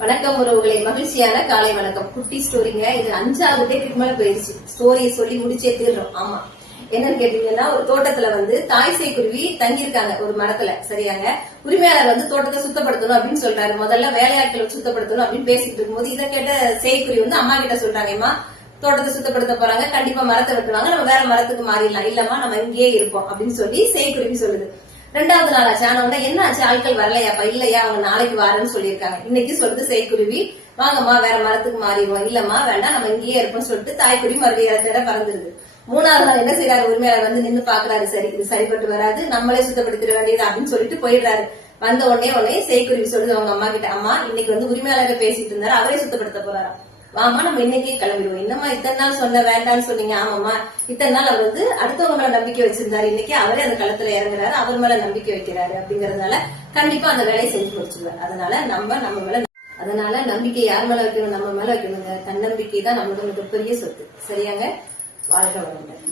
வணக்கம் உறவுகளை, மகிழ்ச்சியான காலை வணக்கம். குட்டி ஸ்டோரிங்க. இது 5வது டேக்கு மேல போயிருச்சு. ஸ்டோரியை சொல்லி முடிச்சே தீர்றோம். ஆமா, என்னன்னு கேட்டீங்கன்னா, ஒரு தோட்டத்துல தாய் சேய்க்குருவி தங்கியிருக்காங்க ஒரு மரத்துல. சரியாங்க. உரிமையாளர் தோட்டத்தை சுத்தப்படுத்தணும் அப்படின்னு சொல்றாரு. முதல்ல வேலையாட்களை சுத்தப்படுத்தணும் அப்படின்னு பேசிட்டு இருக்கும்போது இதை கேட்ட சேய்க்குருவி அம்மா கிட்ட சொல்றாங்க, அம்மா தோட்டத்தை சுத்தப்படுத்த போறாங்க, கண்டிப்பா மரத்தை வெட்டுவாங்க, நம்ம வேற மரத்துக்கு மாறிடலாம், இல்லம்மா நம்ம இங்கேயே இருப்போம் அப்படின்னு சொல்லி சேய்க்குருவி சொல்லுது. 2வது நாள் ஆச்சு. ஆனா என்ன ஆச்சு, ஆட்கள் வரலையாப்பா? இல்லையா, அவங்க நாளைக்கு வரேன்னு சொல்லியிருக்காங்க. இன்னைக்கு சொல்லுது சேய்க்குருவி, வாங்கம்மா வேற மரத்துக்கு மாறிடுவோம். இல்லம்மா வேண்டாம், நம்ம இங்கேயே இருப்போம்னு சொல்லிட்டு தாய்க்குருவி மறுபடியும் இடத்துல பறந்துருது. 3வது நாள் என்ன செய்யறாரு, உரிமையாளர் நின்று பாக்குறாரு. சரி, இது சரிப்பட்டு வராது, நம்மளே சுத்தப்படுத்திட வேண்டியது அப்படின்னு சொல்லிட்டு போயிடுறாரு. வந்த உடனே சேய்க்குருவி சொல்லுது அவங்க அம்மா கிட்ட, அம்மா இன்னைக்கு உரிமையாளரை பேசிட்டு இருந்தாரு, அவரே சுத்தப்படுத்த போறாராம். வாமா நம்ம இன்னைக்கே கிளம்பிடுவோம். என்னம்மா இத்தனை நாள் சொன்ன வேண்டான்னு சொன்னீங்க? ஆமாம்மா, இத்தனை நாள் அவர் அடுத்தவங்க மேல நம்பிக்கை வச்சிருந்தாரு, இன்னைக்கு அவரே அந்த களத்துல இறங்குறாரு, அவர் மேல நம்பிக்கை வைக்கிறாரு அப்படிங்கறதுனால கண்டிப்பா அந்த வேலையை செஞ்சு முடிச்சிருவாரு. அதனால நம்பிக்கை யார் மேல வைக்கணும்? நம்ம மேல வைக்கணுங்க. தன்னம்பிக்கை தான் நம்மளோட மிகப்பெரிய சொத்து. சரியாங்க. வாழ்க்கை வளங்கள்.